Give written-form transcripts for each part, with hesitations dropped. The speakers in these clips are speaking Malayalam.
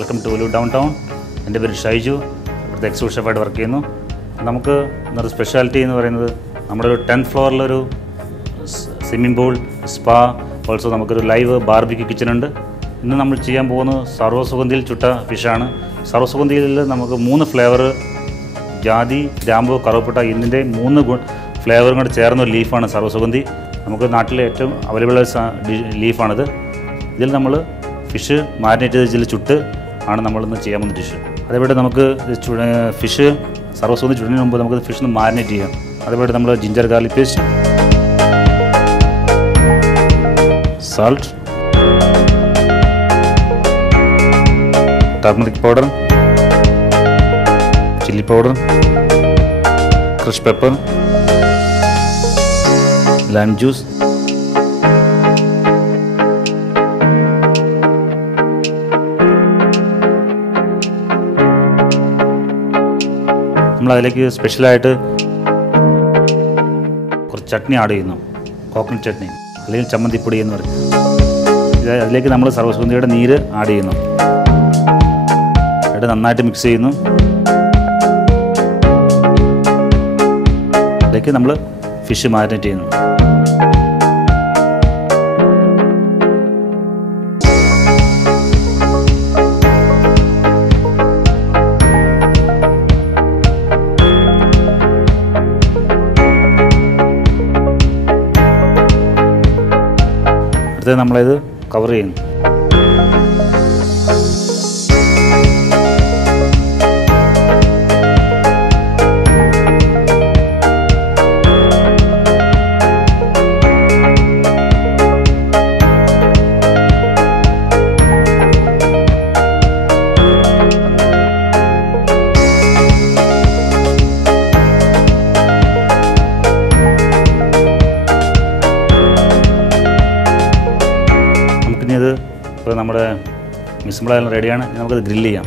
വെൽക്കം ടു ഒലു ഡൗൺ ടൗൺ. എൻ്റെ പേര് ഷൈജു, ഇവിടുത്തെ എക്സിക്യൂട്ടീവ് ഷെഫായിട്ട് വർക്ക് ചെയ്യുന്നു. നമുക്ക് ഇന്നൊരു സ്പെഷ്യാലിറ്റി എന്ന് പറയുന്നത് നമ്മുടെ ഒരു 10th ഫ്ലോറിലൊരു സ്വിമ്മിംഗ് പൂൾ, സ്പാ, ഓൾസോ നമുക്കൊരു ലൈവ് ബാർബിക്യൂ കിച്ചനുണ്ട്. ഇന്ന് നമ്മൾ ചെയ്യാൻ പോകുന്നത് സർവ്വസുഗന്ധിയിൽ ചുട്ട ഫിഷാണ്. സർവ്വസുഗന്ധിയിൽ നമുക്ക് 3 ഫ്ലേവർ, ജാതി, ഗ്രാമ്പു, കറുവപ്പട്ട എന്നിൻ്റെ 3 ഫ്ലേവറും കൂടെ ചേർന്ന ഒരു ലീഫാണ് സർവ്വസുഗന്ധി. നമുക്ക് നാട്ടിലെ ഏറ്റവും അവൈലബിൾ ലീഫാണിത്. ഇതിൽ നമ്മൾ ഫിഷ് മാരിനേറ്റ് ചെയ്ത് ഇതിൽ ചുട്ട് ആണ് നമ്മളിന്ന് ചെയ്യാൻ പോകുന്ന ഡിഷ്. അതേപോലെ നമുക്ക് ഫിഷ് സർവ്വസുഗന്ധി ചുടുന്നതിന് മുമ്പ് നമുക്ക് ഫിഷ് ഒന്ന് മാരിനേറ്റ് ചെയ്യാം. അതേപോലെ നമ്മൾ ginger garlic paste, salt, turmeric powder, chilli powder, crush pepper, lime juice, നമ്മളതിലേക്ക് സ്പെഷ്യലായിട്ട് കുറച്ച് ചട്നി ആഡ് ചെയ്യുന്നു. കോക്കനട്ട് ചട്നി അല്ലെങ്കിൽ ചമ്മന്തിപ്പൊടി എന്ന് പറയും. അതിലേക്ക് നമ്മൾ സർവ്വസുഗന്ധിയുടെ നീര് ആഡ് ചെയ്യുന്നു. എന്നിട്ട് നന്നായിട്ട് മിക്സ് ചെയ്യുന്നു. അതിലേക്ക് നമ്മൾ ഫിഷ് മാരിനേറ്റ് ചെയ്യുന്നു. അടുത്തത് നമ്മളിത് കവർ ചെയ്യുന്നു. ഇത് ഇപ്പോൾ നമ്മുടെ മിക്സിംബിളെല്ലാം റെഡിയാണ്. നമുക്കത് ഗ്രില്ല് ചെയ്യാം.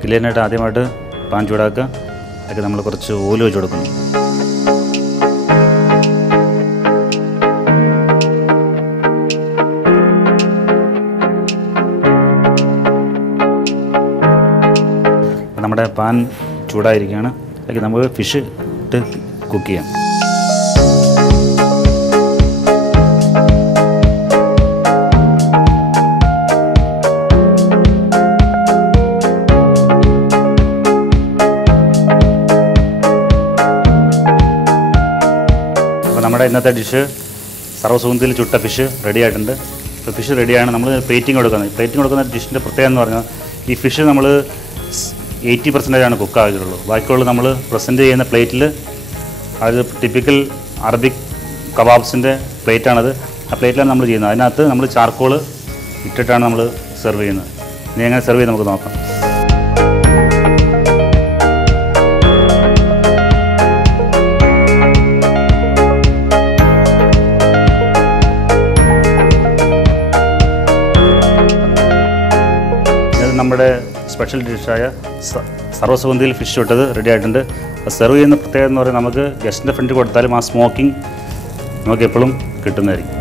ഗ്രില്ല് ചെയ്യാനായിട്ട് ആദ്യമായിട്ട് പാൻ ചൂടാക്കുക. അതിലേക്ക് നമ്മൾ കുറച്ച് ഓയിൽ വെച്ച് കൊടുക്കുന്നു. നമ്മുടെ പാൻ ചൂടായിരിക്കുകയാണ്. അതിലേക്ക് നമുക്ക് ഫിഷ് ഇട്ട് കുക്ക് ചെയ്യാം. നമ്മുടെ ഇന്നത്തെ ഡിഷ് സർവ്വസുഗന്ധിയിൽ ചുട്ട ഫിഷ് റെഡി ആയിട്ടുണ്ട്. ഇപ്പോൾ ഫിഷ് റെഡിയാണ്. നമ്മൾ പ്ലേറ്റിംഗ് കൊടുക്കുന്നത്. പ്ലേറ്റിംഗ് കൊടുക്കുന്ന ഡിഷിൻ്റെ പ്രത്യേകത എന്ന് പറഞ്ഞാൽ ഈ ഫിഷ് നമ്മൾ 80% കുക്ക് ആയിട്ടുള്ളൂ. ബാക്കിയുള്ള നമ്മൾ പ്രസൻറ്റ് ചെയ്യുന്ന പ്ലേറ്റിൽ അത് ടിപ്പിക്കൽ അറബിക് കബാബ്സിൻ്റെ പ്ലേറ്റാണത്. ആ പ്ലേറ്റിലാണ് നമ്മൾ ചെയ്യുന്നത്. അതിനകത്ത് നമ്മൾ ചാർക്കോൾ ഇട്ടിട്ടാണ് നമ്മൾ സെർവ് ചെയ്യുന്നത്. ഇനി എങ്ങനെ സെർവ് ചെയ്ത് നമുക്ക് നോക്കാം. നമ്മുടെ സ്പെഷ്യൽ ഡിഷായ സർവ്വസുഗന്ധിയിൽ ഫിഷ് ചുട്ടത് റെഡി ആയിട്ടുണ്ട്. അത് സെർവ് ചെയ്യുന്ന പ്രത്യേകത എന്ന് പറയുന്നത് നമുക്ക് ഗസ്റ്റിൻ്റെ ഫ്രണ്ടിൽ കൊടുത്താലും ആ സ്മോക്കിംഗ് നമുക്ക് എപ്പോഴും കിട്ടുന്നതായിരിക്കും.